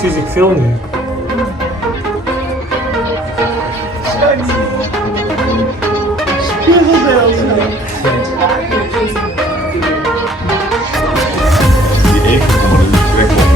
sizi filming. Die even komen er niet weg op.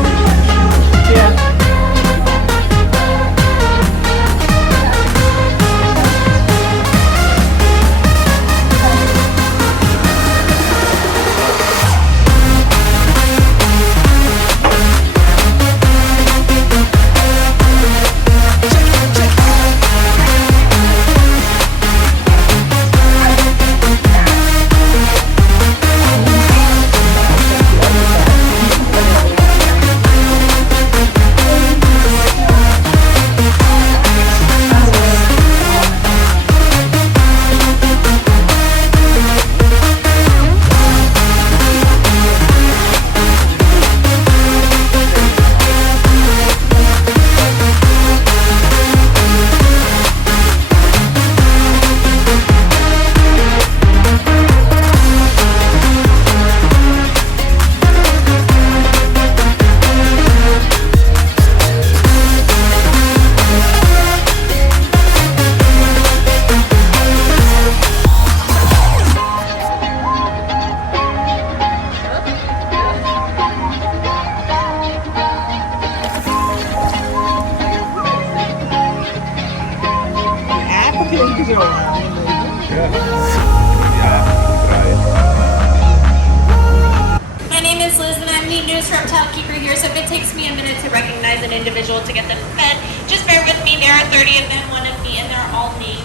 My name is Liz and I'm the news reptile keeper here, so if it takes me a minute to recognize an individual to get them fed, just bear with me. There are 30 of them, one of me, and they're all named.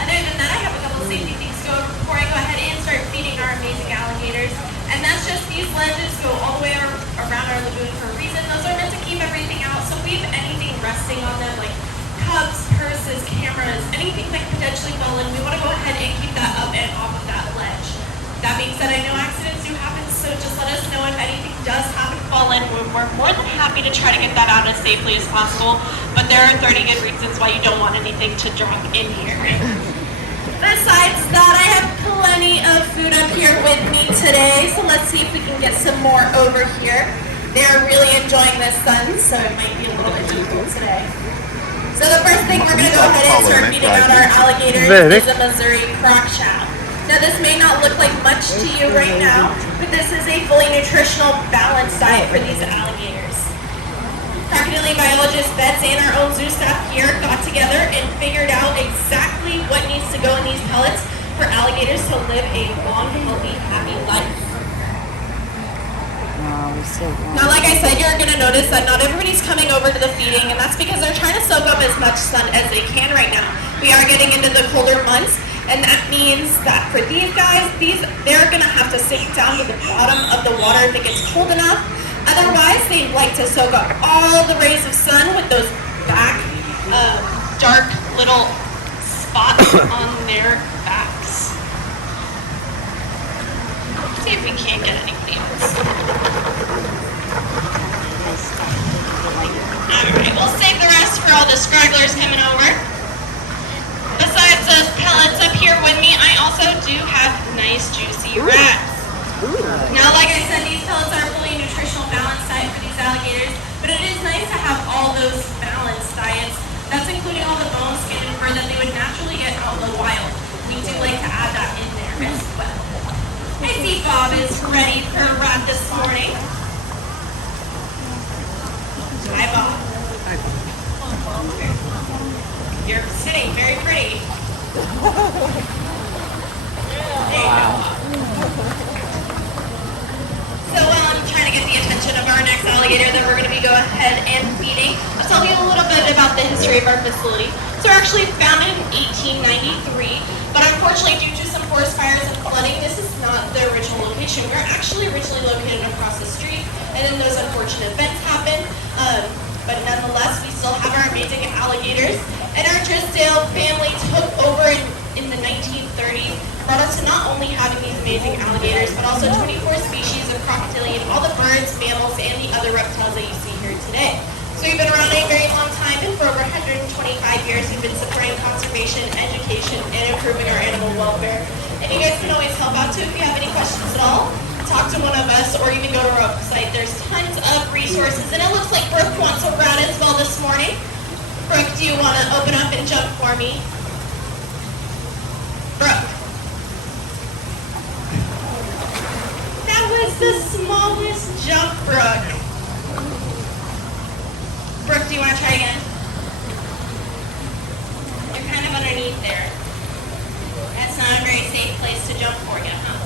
Other than that, I have a couple safety things to go over before I go ahead and start feeding our amazing alligators. And that's just these ledges go all the way around our lagoon for a reason. Those are meant to keep everything out, so if we have anything resting on them, like cups, purses, cameras, anything that could potentially fall in, we want to go ahead and keep that up and off of that ledge. That being said, I know accidents do happen, so just let us know if anything does happen to fall in. We're more than happy to try to get that out as safely as possible, but there are 30 good reasons why you don't want anything to drop in here. Besides that, I have plenty of food up here with me today, so let's see if we can get some more over here. They're really enjoying this sun, so it might be a little bit difficult today. So the first thing we're going to go ahead and start feeding out our alligators is a Missouri crock chow. Now this may not look like much to you right now, but this is a fully nutritional, balanced diet for these alligators. Crocodilian biologist Bets and our own zoo staff here got together and figured out exactly what needs to go in these pellets for alligators to live a long, healthy, happy life. Now, like I said, you're going to notice that not everybody's coming over to the feeding, and that's because they're trying to soak up as much sun as they can right now. We are getting into the colder months, and that means that for these guys, they're going to have to sink down to the bottom of the water if it gets cold enough. Otherwise, they like to soak up all the rays of sun with those back dark little spots on their backs. Let's see if we can't get anybody else. Alright, we'll save the rest for all the stragglers coming over. Besides those pellets up here with me, I also do have nice juicy rats. Now, like I said, these pellets are fully nutritional balanced diet for these alligators, but it is nice to have all those balanced diets. That's including all the bone, skin, and fur that they would naturally get out in the wild. We do like to add that in there as well. I see Bob is ready for a rat this morning. Hi, Bob. You're sitting very pretty. There you go. So while I'm trying to get the attention of our next alligator that we're going to be going ahead and feeding, I'll tell you a little bit about the history of our facility. So we're actually founded in 1893, but unfortunately due to some forest fires and flooding, this is not the original location. We're actually originally located across the street, and then those unfortunate events happened. But nonetheless, we still have our amazing alligators. And our Drysdale family took over in the 1930s, brought us to not only having these amazing alligators, but also 24 species of crocodilian, all the birds, mammals, and the other reptiles that you see here today. So we've been around a very long time, and for over 125 years, we've been supporting conservation, education, and improving our animal welfare. And you guys can always help out too if you have any questions at all. Talk to one of us, or even go to our website. There's tons of resources, and it looks like like Brooke wants a rat as well this morning. Brooke, do you want to open up and jump for me? Brooke. That was the smallest jump, Brooke. Brooke, do you want to try again? You're kind of underneath there. That's not a very safe place to jump for you, huh?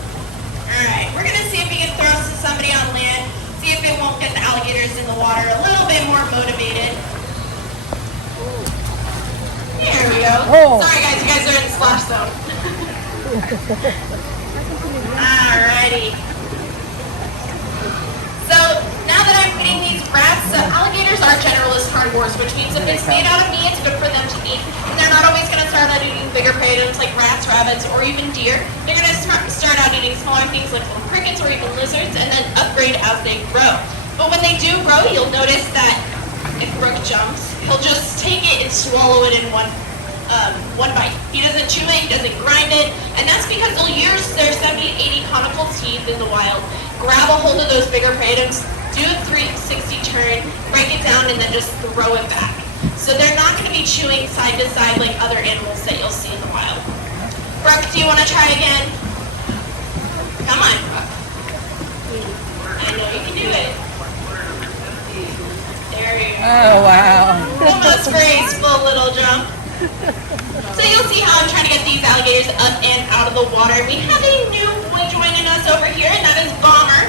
Alright, we're going to see if we can throw to somebody on land, see if it won't get the alligators in the water a little bit more motivated. There we go. Oh. Sorry guys, you guys are in the splash zone. Alrighty. So, now that I'm feeding these rats, alligators are generalist carnivores, which means if it's made out of meat, it's good for them to eat. And they're not always going to start out eating bigger prey items like rats, rabbits, or even deer. They're going to start out eating smaller things like little crickets or even lizards, and then upgrade as they grow. But when they do grow, you'll notice that if Brooke jumps, he'll just take it and swallow it in one bite. He doesn't chew it, he doesn't grind it, and that's because they'll use their 70-80 conical teeth in the wild, grab a hold of those bigger prey items, do a 360 turn, break it down, and then just throw it back. So they're not going to be chewing side to side like other animals that you'll see in the wild. Brooke, do you want to try again? Come on, Brooke. I know you can do it. There you go. Oh, wow. Almost graceful little jump. So you'll see how I'm trying to get these alligators up and out of the water. We have a new boy joining us over here, and that is Bomber.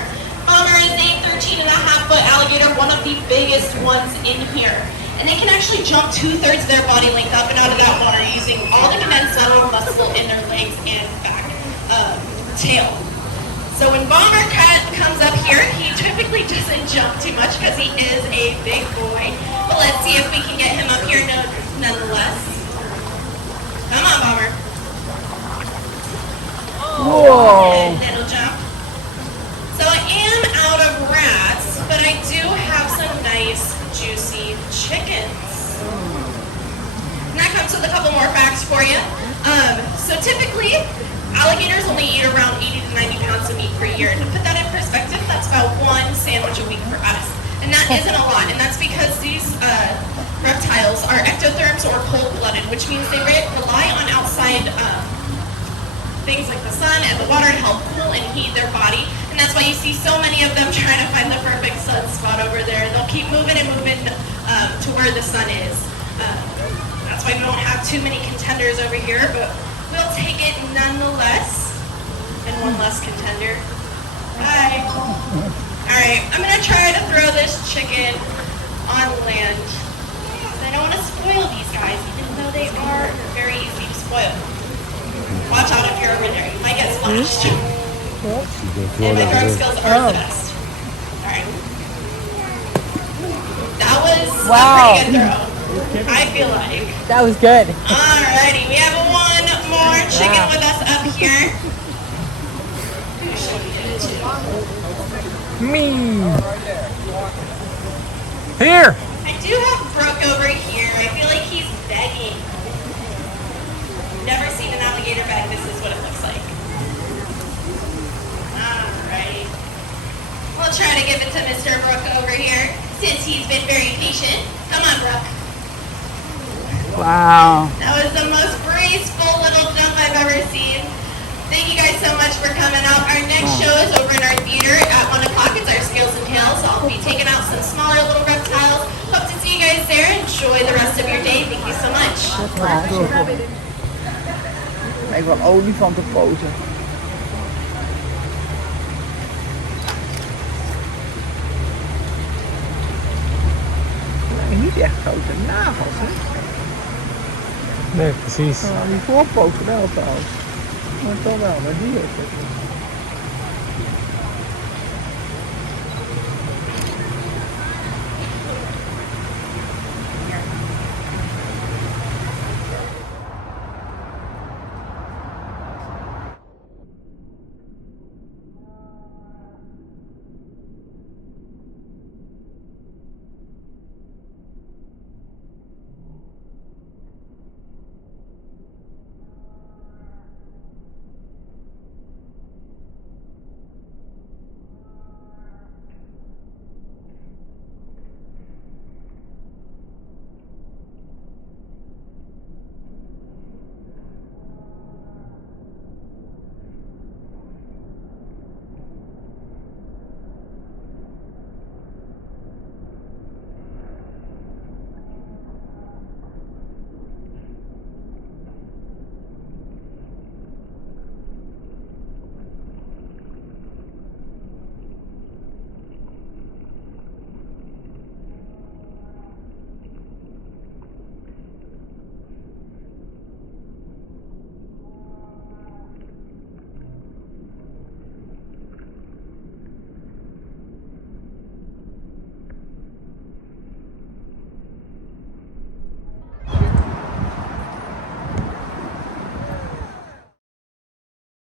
Bomber is a 13.5-foot alligator, one of the biggest ones in here. And they can actually jump 2/3 of their body length up and out of that water using all the condensed lateral muscle in their legs and back tail. So when Bomber comes up here, he typically doesn't jump too much because he is a big boy. But let's see if we can get him up here nonetheless. Come on, Bomber. Whoa. Little jump. So I am out of rats, but I do have some nice, juicy chickens. And that comes with a couple more facts for you. So typically, alligators only eat around 80 to 90 pounds of meat per year. And to put that in perspective, that's about one sandwich a week for us. And that isn't a lot, and that's because these reptiles are ectotherms or cold-blooded, which means they rely on outside things like the sun and the water to help cool and heat their body. And that's why you see so many of them trying to find the perfect sun spot over there. They'll keep moving and moving to where the sun is. That's why we don't have too many contenders over here, but we'll take it nonetheless. And one less contender. Bye. Alright, I'm going to try to throw this chicken on land. I don't want to spoil these guys, even though they are very easy to spoil. Watch out if you're over there. You might get splashed. And my throwing skills are the best. Alright. That was a pretty good throw. I feel like. That was good. Alrighty, we have one more chicken with us up here. Me. Here. I do have Brooke over here. I feel like he's begging. Never seen an alligator beg. This is what it looks like. Alrighty. We'll try to give it to Mr. Brooke over here, since he's been very patient. Come on, Brooke. Wow. That was the most graceful little jump I've ever seen. Thank you guys so much for coming out. Our next show is over in our theater at 1 o'clock. It's our Scales and Tails. I'll be taking out some smaller little reptiles. Hope to see you guys there. Enjoy the rest of your day. Thank you so much. Lijkt wel olifanten poten. Nee, niet echt grote nagels, hè? Nee, precies. Die voorpoten wel trouwens. Maar toch wel, maar die heeft het niet.